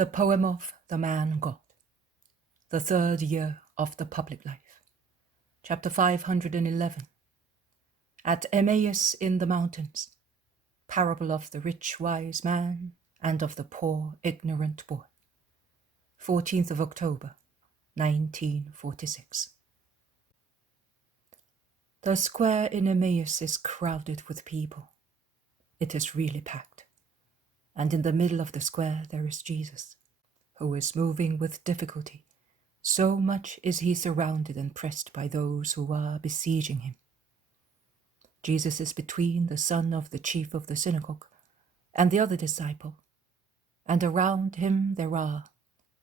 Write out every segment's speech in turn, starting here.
The poem of the man God, the third year of the public life. Chapter 511. At Emmaus in the mountains, parable of the rich wise man and of the poor ignorant boy. 14th of October, 1946. The square in Emmaus is crowded with people. It is really packed. And in the middle of the square there is Jesus, who is moving with difficulty. So much is he surrounded and pressed by those who are besieging him. Jesus is between the son of the chief of the synagogue and the other disciple, and around him there are,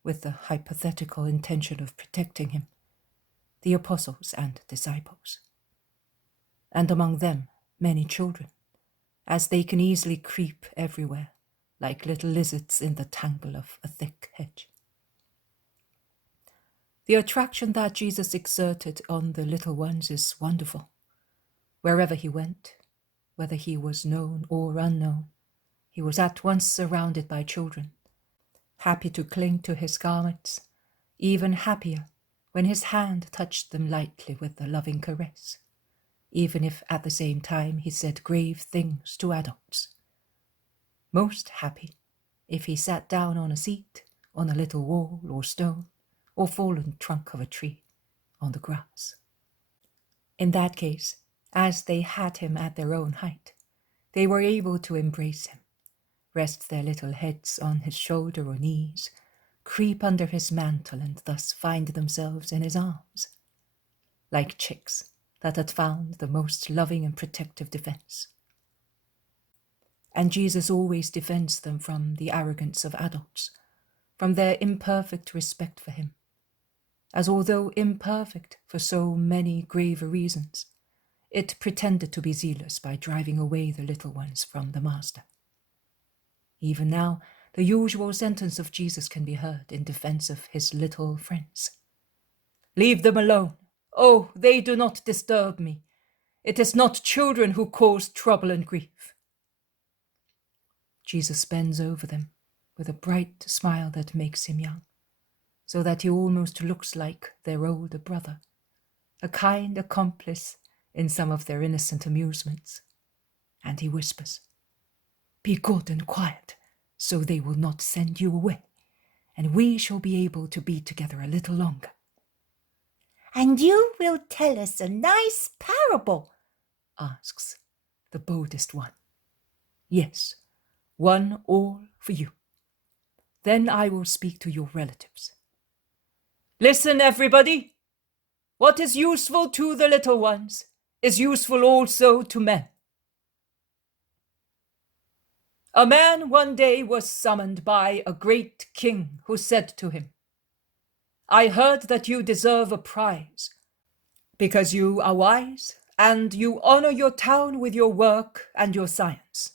with the hypothetical intention of protecting him, the apostles and disciples. And among them many children, as they can easily creep everywhere, like little lizards in the tangle of a thick hedge. The attraction that Jesus exerted on the little ones is wonderful. Wherever he went, whether he was known or unknown, he was at once surrounded by children, happy to cling to his garments, even happier when his hand touched them lightly with a loving caress, even if at the same time he said grave things to adults. Most happy if he sat down on a seat, on a little wall or stone, or fallen trunk of a tree on the grass. In that case, as they had him at their own height, they were able to embrace him, rest their little heads on his shoulder or knees, creep under his mantle and thus find themselves in his arms, like chicks that had found the most loving and protective defense. And Jesus always defends them from the arrogance of adults, from their imperfect respect for him, as although imperfect for so many graver reasons, it pretended to be zealous by driving away the little ones from the Master. Even now, the usual sentence of Jesus can be heard in defense of his little friends. "Leave them alone. Oh, they do not disturb me. It is not children who cause trouble and grief." Jesus bends over them with a bright smile that makes him young, so that he almost looks like their older brother, a kind accomplice in some of their innocent amusements. And he whispers, "Be good and quiet, so they will not send you away, and we shall be able to be together a little longer." "And you will tell us a nice parable?" asks the boldest one. "Yes, one all for you. Then I will speak to your relatives. Listen, everybody. What is useful to the little ones is useful also to men. A man one day was summoned by a great king who said to him, 'I heard that you deserve a prize, because you are wise and you honor your town with your work and your science.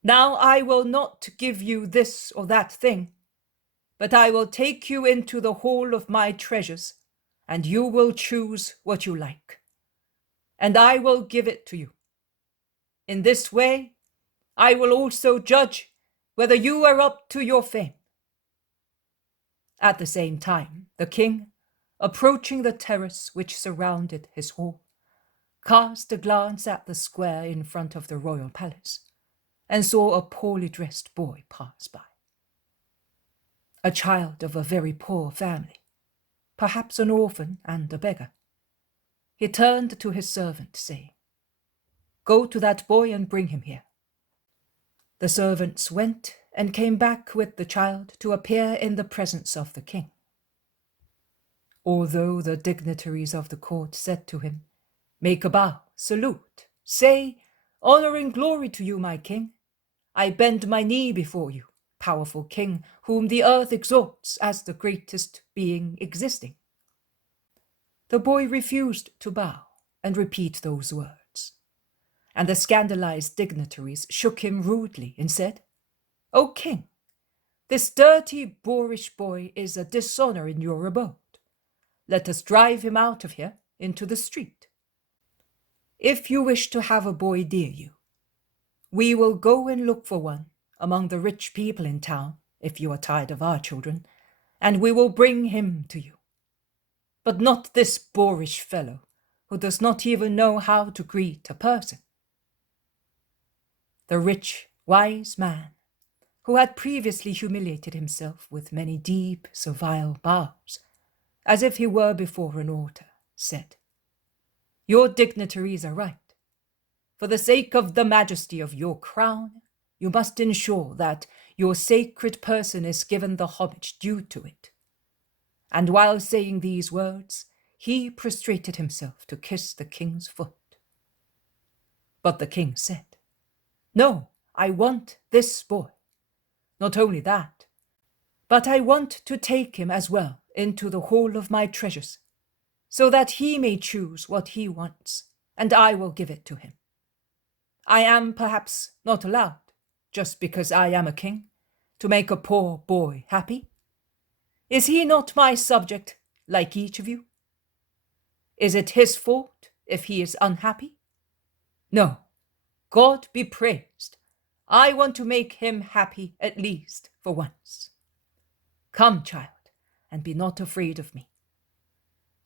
Now I will not give you this or that thing, but I will take you into the hall of my treasures, and you will choose what you like, and I will give it to you. In this way, I will also judge whether you are up to your fame.' At the same time, the king, approaching the terrace which surrounded his hall, cast a glance at the square in front of the royal palace, and saw a poorly dressed boy pass by. A child of a very poor family, perhaps an orphan and a beggar. He turned to his servant, saying, 'Go to that boy and bring him here.' The servants went and came back with the child to appear in the presence of the king. Although the dignitaries of the court said to him, 'Make a bow, salute, say, honor and glory to you, my king. I bend my knee before you, powerful king, whom the earth exalts as the greatest being existing.' The boy refused to bow and repeat those words, and the scandalized dignitaries shook him rudely and said, 'O king, this dirty, boorish boy is a dishonor in your abode. Let us drive him out of here into the street. If you wish to have a boy near you, we will go and look for one among the rich people in town if you are tired of our children, and we will bring him to you. But not this boorish fellow, who does not even know how to greet a person." The rich, wise man, who had previously humiliated himself with many deep, servile bows, as if he were before an altar, said, "Your dignitaries are right. For the sake of the majesty of your crown, you must ensure that your sacred person is given the homage due to it." And while saying these words, he prostrated himself to kiss the king's foot. But the king said, "No, I want this boy. Not only that, but I want to take him as well into the hall of my treasures, so that he may choose what he wants, and I will give it to him. I am perhaps not allowed, just because I am a king, to make a poor boy happy. Is he not my subject, like each of you? Is it his fault if he is unhappy? No, God be praised. I want to make him happy at least for once. Come, child, and be not afraid of me."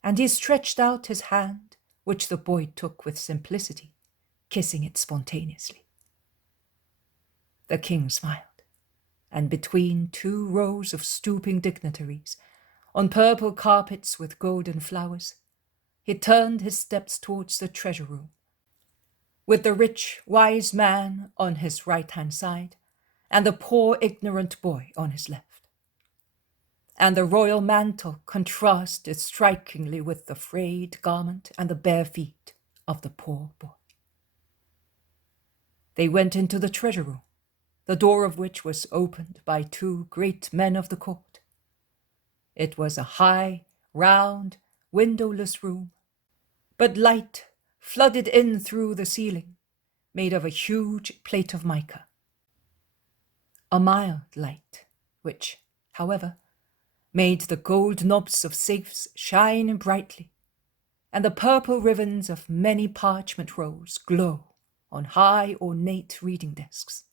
And he stretched out his hand, which the boy took with simplicity, kissing it spontaneously. The king smiled, and between two rows of stooping dignitaries, on purple carpets with golden flowers, he turned his steps towards the treasure room, with the rich, wise man on his right-hand side, and the poor, ignorant boy on his left. And the royal mantle contrasted strikingly with the frayed garment and the bare feet of the poor boy. They went into the treasure room, the door of which was opened by two great men of the court. It was a high, round, windowless room, but light flooded in through the ceiling, made of a huge plate of mica. A mild light, which, however, made the gold knobs of safes shine brightly, and the purple ribbons of many parchment rolls glow on high ornate reading desks.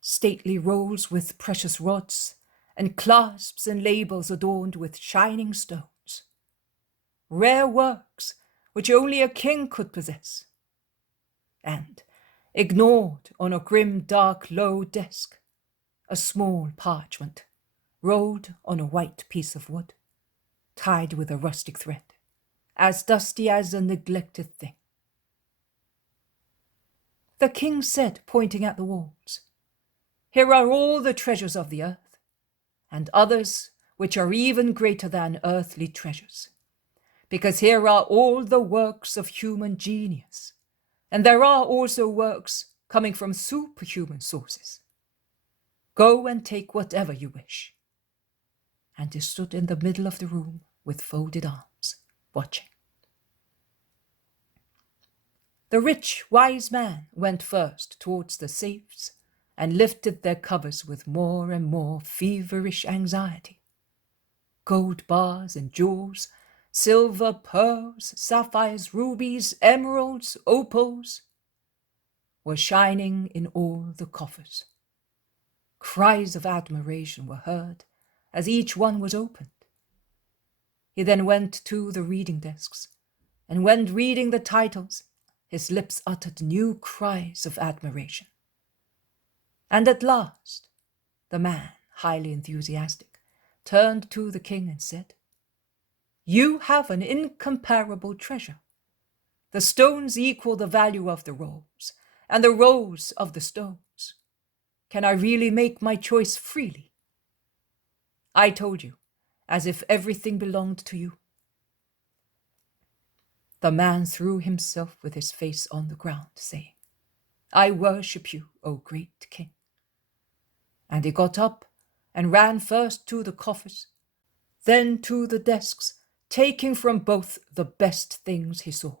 Stately rolls with precious rods, and clasps and labels adorned with shining stones. Rare works which only a king could possess. And, ignored on a grim, dark, low desk, a small parchment, rolled on a white piece of wood, tied with a rustic thread, as dusty as a neglected thing. The king said, pointing at the walls, "Here are all the treasures of the earth, and others which are even greater than earthly treasures, because here are all the works of human genius, and there are also works coming from superhuman sources. Go and take whatever you wish." And he stood in the middle of the room with folded arms, watching. The rich, wise man went first towards the safes and lifted their covers with more and more feverish anxiety. Gold bars and jewels, silver, pearls, sapphires, rubies, emeralds, opals, were shining in all the coffers. Cries of admiration were heard as each one was opened. He then went to the reading desks, and when reading the titles, his lips uttered new cries of admiration. And at last, the man, highly enthusiastic, turned to the king and said, "You have an incomparable treasure. The stones equal the value of the rolls, and the rolls of the stones. Can I really make my choice freely? I told you, as if everything belonged to you." The man threw himself with his face on the ground, saying, "I worship you, O great king." And he got up and ran first to the coffers, then to the desks, taking from both the best things he saw.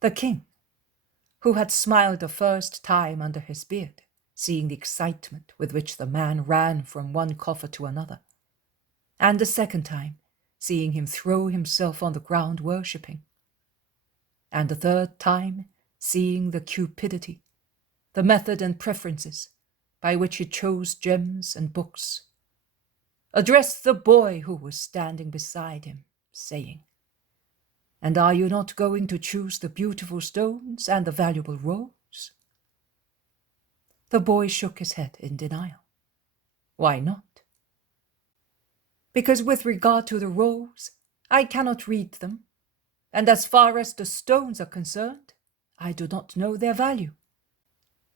The king, who had smiled the first time under his beard, seeing the excitement with which the man ran from one coffer to another, and the second time, seeing him throw himself on the ground worshipping, and the third time, seeing the cupidity, the method and preferences, by which he chose gems and books, addressed the boy who was standing beside him, saying, "And are you not going to choose the beautiful stones and the valuable rolls?" The boy shook his head in denial. "Why not?" "Because with regard to the rolls, I cannot read them, and as far as the stones are concerned, I do not know their value.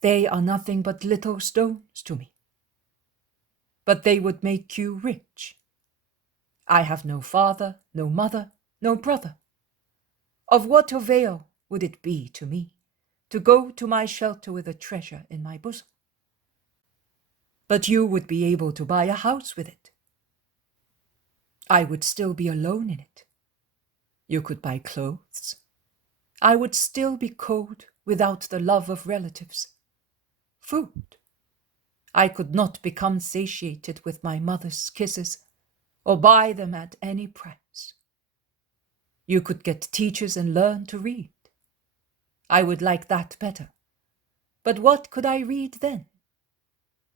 They are nothing but little stones to me. But they would make you rich. I have no father, no mother, no brother. Of what avail would it be to me to go to my shelter with a treasure in my bosom? But you would be able to buy a house with it. I would still be alone in it. You could buy clothes. I would still be cold without the love of relatives. Food. I could not become satiated with my mother's kisses or buy them at any price. You could get teachers and learn to read. I would like that better. But what could I read then?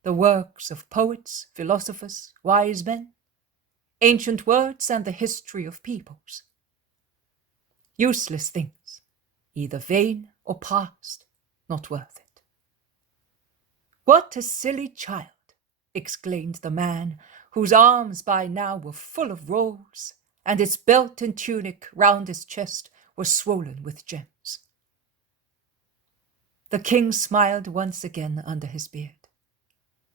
The works of poets, philosophers, wise men, ancient words, and the history of peoples. Useless things, either vain or past, not worth it." "What a silly child!" exclaimed the man, whose arms by now were full of rolls, and his belt and tunic round his chest were swollen with gems. The king smiled once again under his beard,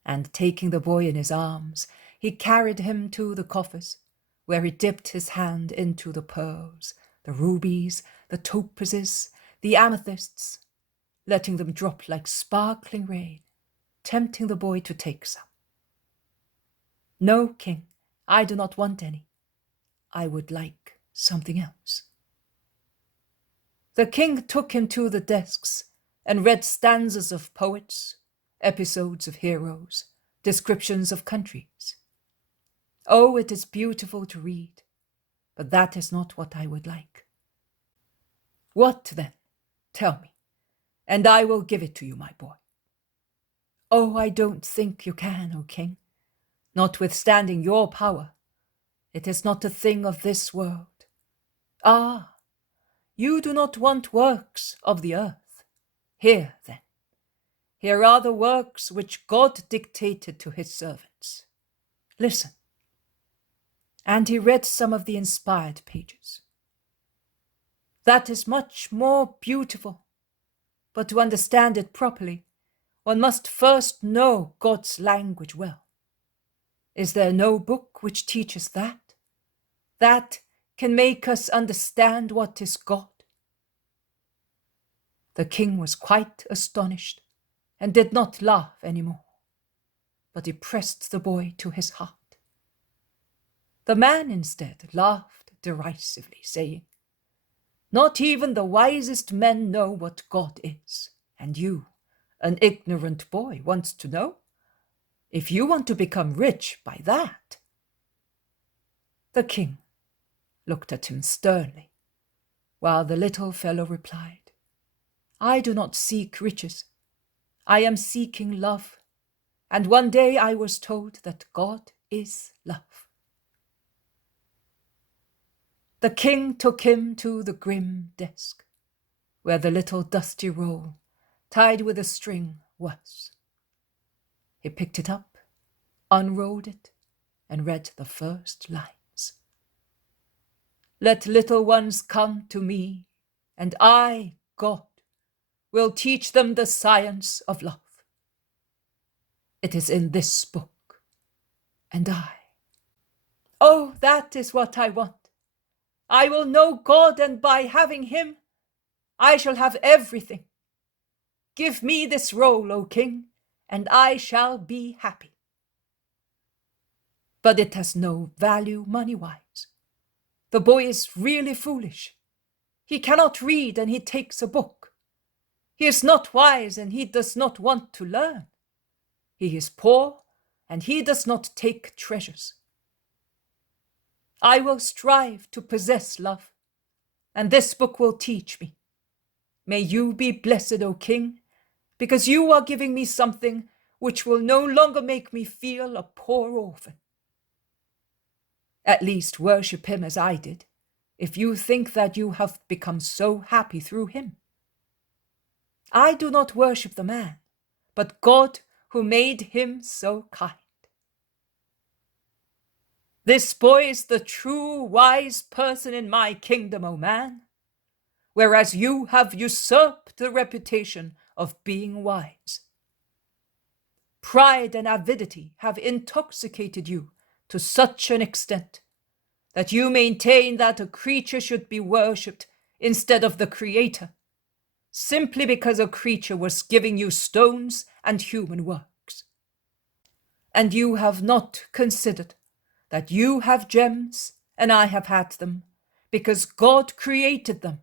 and taking the boy in his arms, he carried him to the coffers, where he dipped his hand into the pearls, the rubies, the topazes, the amethysts, letting them drop like sparkling rain, tempting the boy to take some. "No, king, I do not want any. I would like something else." The king took him to the desks and read stanzas of poets, episodes of heroes, descriptions of countries. Oh, it is beautiful to read, but that is not what I would like. "What then? Tell me, and I will give it to you, my boy." "Oh, I don't think you can, O king. Notwithstanding your power, it is not a thing of this world. Ah, you do not want works of the earth. Here, then. Here are the works which God dictated to his servants. Listen." And he read some of the inspired pages. "That is much more beautiful, but to understand it properly, one must first know God's language well. Is there no book which teaches that? That can make us understand what is God?" The king was quite astonished and did not laugh any more, but he pressed the boy to his heart. The man instead laughed derisively, saying, "Not even the wisest men know what God is, and you, an ignorant boy, wants to know? If you want to become rich by that—" The king looked at him sternly, while the little fellow replied, "I do not seek riches. I am seeking love, and one day I was told that God is love." The king took him to the grim desk, where the little dusty roll, tied with a string, was. He picked it up, unrolled it, and read the first lines. "Let little ones come to me, and I, God, will teach them the science of love. It is in this book, and oh, that is what I want. I will know God, and by having him, I shall have everything. Give me this roll, O king, and I shall be happy." But it has no value money-wise. The boy is really foolish. He cannot read, and he takes a book. He is not wise, and he does not want to learn. He is poor, and he does not take treasures. I will strive to possess love, and this book will teach me. May you be blessed, O king, because you are giving me something which will no longer make me feel a poor orphan. At least worship him as I did, if you think that you have become so happy through him. I do not worship the man, but God who made him so kind. This boy is the true wise person in my kingdom, O man, whereas you have usurped the reputation of being wise. Pride and avidity have intoxicated you to such an extent that you maintain that a creature should be worshipped instead of the Creator, simply because a creature was giving you stones and human works. And you have not considered that you have gems and I have had them because God created them,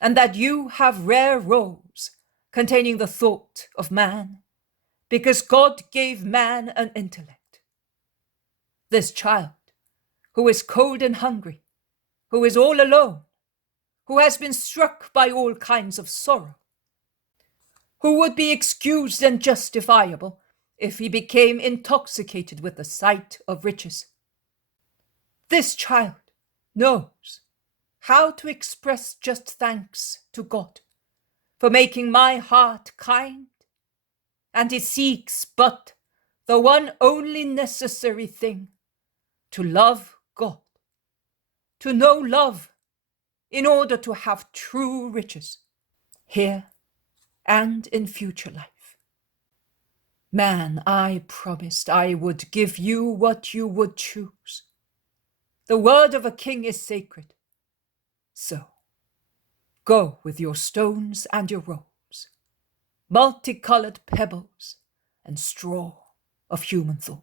and that you have rare rolls containing the thought of man because God gave man an intellect. This child, who is cold and hungry, who is all alone, who has been struck by all kinds of sorrow, who would be excused and justifiable if he became intoxicated with the sight of riches. This child knows how to express just thanks to God for making my heart kind, and he seeks but the one only necessary thing, to love God, to know love in order to have true riches, here and in future life. Man, I promised I would give you what you would choose. The word of a king is sacred. So, go with your stones and your robes, multicolored pebbles and straw of human thought,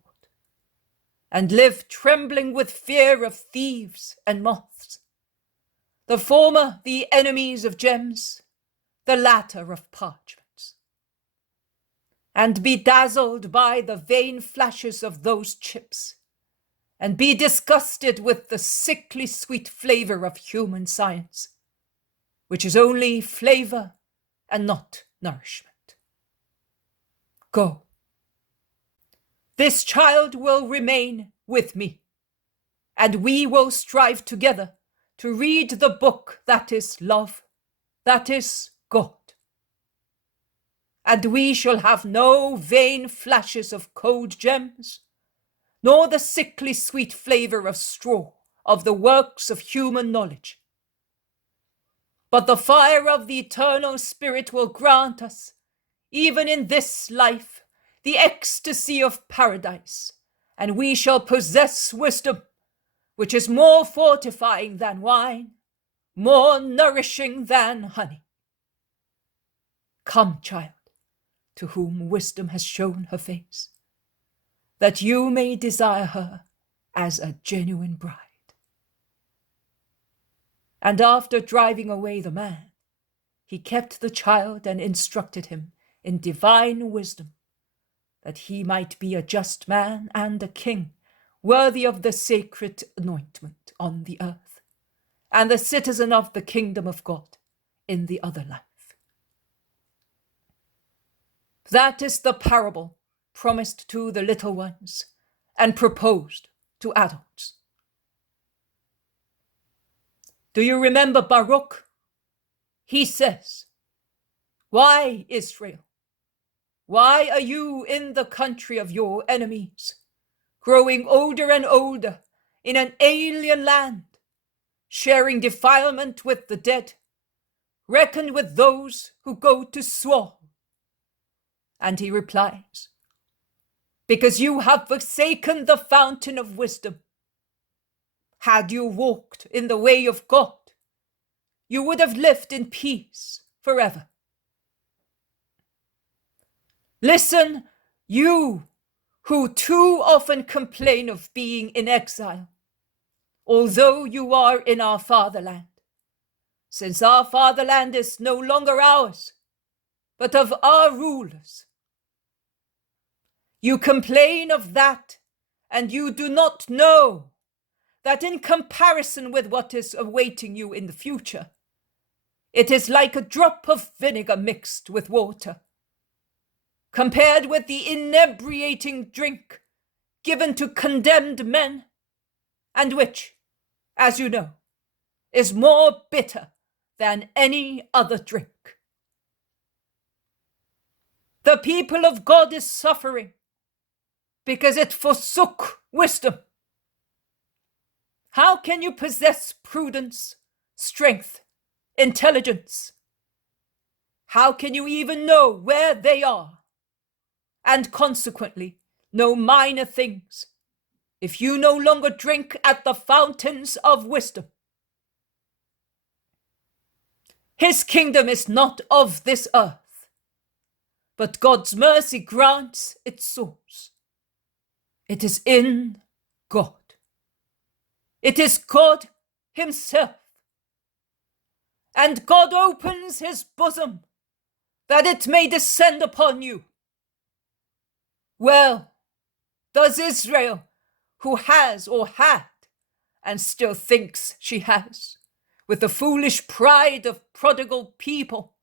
and live trembling with fear of thieves and moths, the former the enemies of gems, the latter of parchments, and be dazzled by the vain flashes of those chips, and be disgusted with the sickly sweet flavor of human science, which is only flavor and not nourishment. Go. This child will remain with me, and we will strive together to read the book that is love, that is God. And we shall have no vain flashes of cold gems, nor the sickly sweet flavor of straw of the works of human knowledge. But the fire of the eternal Spirit will grant us, even in this life, the ecstasy of paradise, and we shall possess wisdom, which is more fortifying than wine, more nourishing than honey. Come, child, to whom wisdom has shown her face, that you may desire her as a genuine bride. And after driving away the man, he kept the child and instructed him in divine wisdom, that he might be a just man and a king, worthy of the sacred anointment on the earth, and the citizen of the kingdom of God in the other life. That is the parable promised to the little ones and proposed to adults. Do you remember Baruch? He says, "Why, Israel, why are you in the country of your enemies, growing older and older in an alien land, sharing defilement with the dead, reckoned with those who go to Sheol?" And he replies, "Because you have forsaken the fountain of wisdom. Had you walked in the way of God, you would have lived in peace forever. Listen, you who too often complain of being in exile, although you are in our fatherland, since our fatherland is no longer ours, but of our rulers. You complain of that, and you do not know that in comparison with what is awaiting you in the future, it is like a drop of vinegar mixed with water. compared with the inebriating drink given to condemned men, and which, as you know, is more bitter than any other drink. The people of God is suffering because it forsook wisdom. How can you possess prudence, strength, intelligence? How can you even know where they are, and consequently know minor things, if you no longer drink at the fountains of wisdom? His kingdom is not of this earth, but God's mercy grants its source. It is in God. It is God himself. And God opens his bosom that it may descend upon you. Well, does Israel, who has or had, and still thinks she has, with the foolish pride of prodigal people,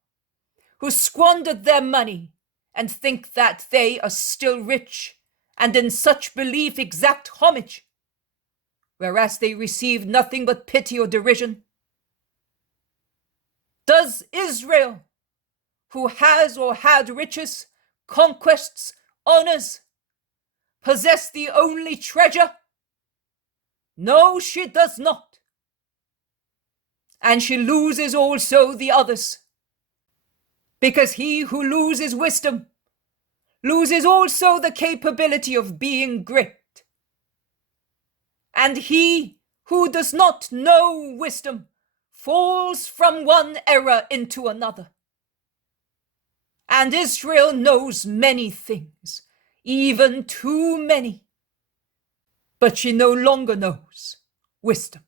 who squandered their money and think that they are still rich, and in such belief exact homage, whereas they receive nothing but pity or derision? Does Israel, who has or had riches, conquests, honors, possess the only treasure? No, she does not. And she loses also the others, because he who loses wisdom loses also the capability of being great. And he who does not know wisdom falls from one error into another. And Israel knows many things, even too many, but she no longer knows wisdom.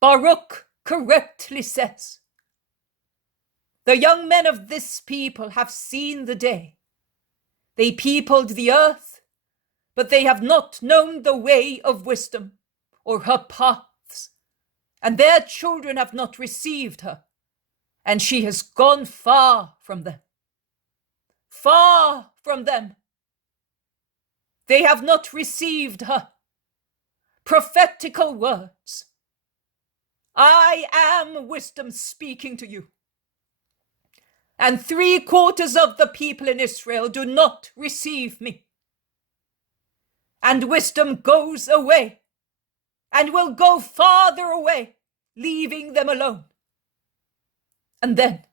Baruch correctly says, the young men of this people have seen the day. They peopled the earth, but they have not known the way of wisdom or her paths, and their children have not received her, and she has gone far from them. Far from them. They have not received her. Prophetical words. I am wisdom speaking to you. And 3/4 of the people in Israel do not receive me. And wisdom goes away and will go farther away, leaving them alone. And then,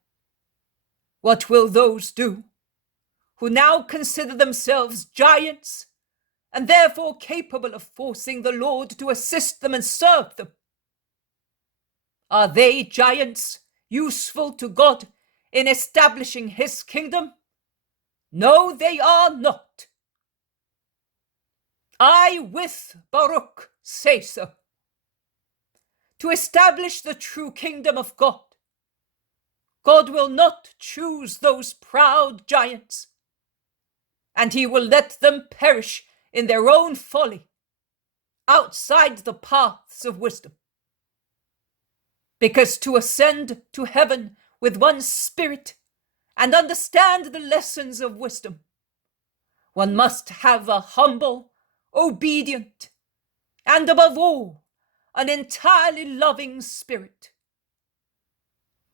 what will those do who now consider themselves giants and therefore capable of forcing the Lord to assist them and serve them? Are they giants useful to God in establishing his kingdom? No, they are not. I with Baruch say so. To establish the true kingdom of God, God will not choose those proud giants, and he will let them perish in their own folly, outside the paths of wisdom. Because to ascend to heaven with one's spirit and understand the lessons of wisdom, one must have a humble, obedient, and above all, an entirely loving spirit.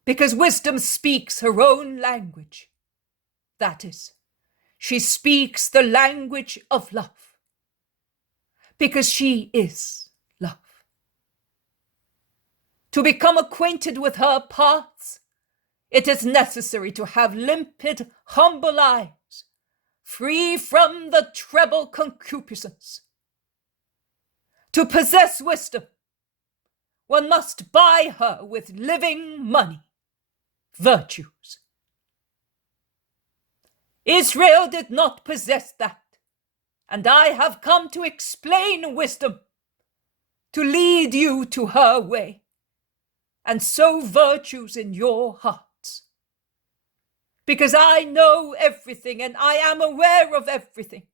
Because wisdom speaks her own language. That is, she speaks the language of love. Because she is love. To become acquainted with her paths, it is necessary to have limpid, humble eyes, free from the treble concupiscence. To possess wisdom, one must buy her with living money, virtues. Israel did not possess that, and I have come to explain wisdom, to lead you to her way, and sow virtues in your hearts. Because I know everything, and I am aware of everything,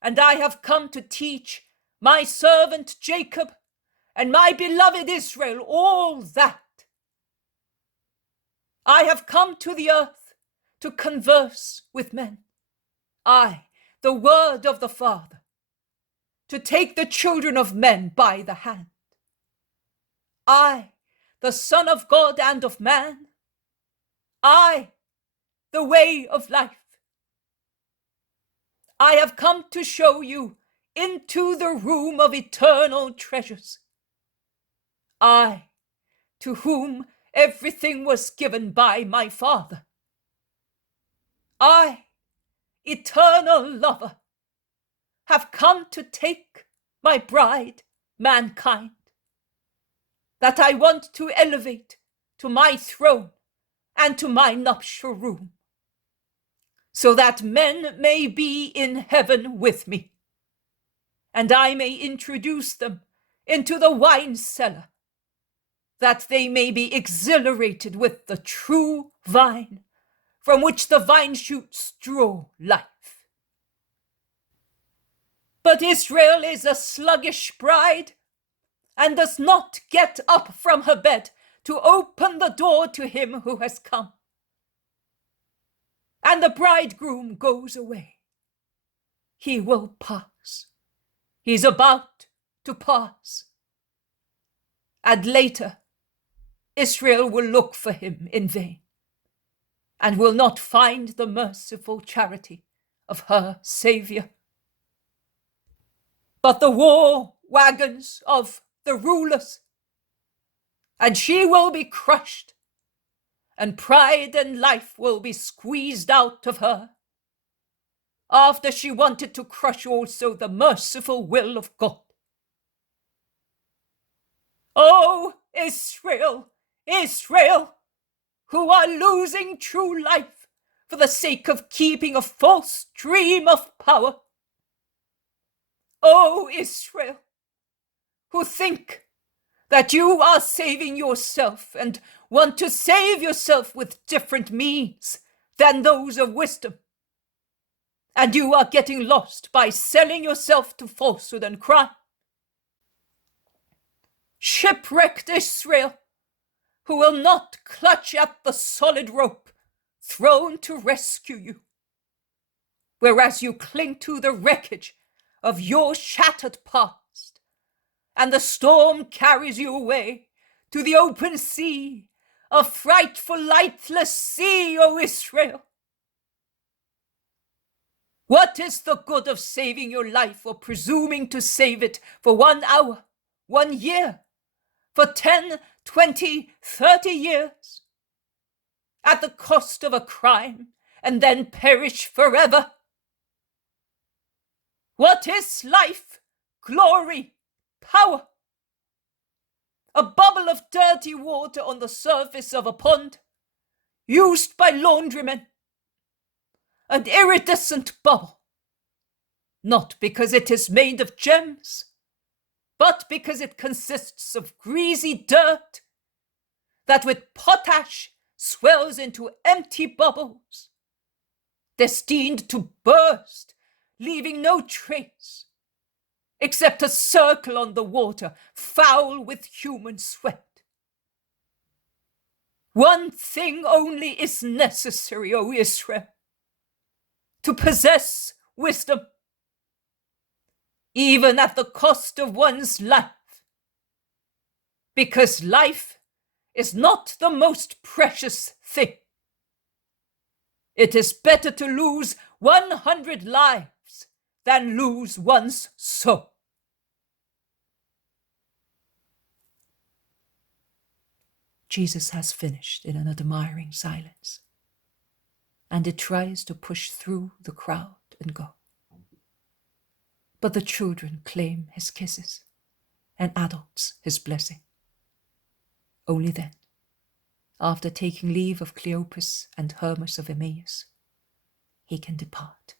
and I have come to teach my servant Jacob and my beloved Israel all that. I have come to the earth to converse with men. I, the word of the Father, to take the children of men by the hand. I, the Son of God and of man. I, the way of life. I have come to show you into the room of eternal treasures. I, to whom everything was given by my Father. I, eternal lover, have come to take my bride, mankind, that I want to elevate to my throne and to my nuptial room, so that men may be in heaven with me, and I may introduce them into the wine cellar, that they may be exhilarated with the true vine, from which the vine shoots draw life. But Israel is a sluggish bride, and does not get up from her bed to open the door to him who has come. And the bridegroom goes away. He will pass. He's about to pass. And later, Israel will look for him in vain, and will not find the merciful charity of her Savior. But the war wagons of the rulers, and she will be crushed, and pride and life will be squeezed out of her, after she wanted to crush also the merciful will of God. Oh, Israel, Israel, who are losing true life for the sake of keeping a false dream of power. Oh, Israel, who think that you are saving yourself and want to save yourself with different means than those of wisdom. And you are getting lost by selling yourself to falsehood and crime. Shipwrecked Israel, who will not clutch at the solid rope thrown to rescue you, whereas you cling to the wreckage of your shattered past, and the storm carries you away to the open sea, a frightful, lightless sea, O Israel. What is the good of saving your life or presuming to save it for 1 hour, 1 year, for 10, 20, 30 years, at the cost of a crime, and then perish forever? What is life, glory, power? A bubble of dirty water on the surface of a pond, used by laundrymen. An iridescent bubble, not because it is made of gems, but because it consists of greasy dirt that with potash swells into empty bubbles, destined to burst, leaving no trace, except a circle on the water, foul with human sweat. One thing only is necessary, O Israel, to possess wisdom, even at the cost of one's life, because life is not the most precious thing. It is better to lose 100 lives than lose one's soul. Jesus has finished in an admiring silence, and it tries to push through the crowd and go. But the children claim his kisses, and adults his blessing. Only then, after taking leave of Cleopas and Hermas of Emmaus, he can depart.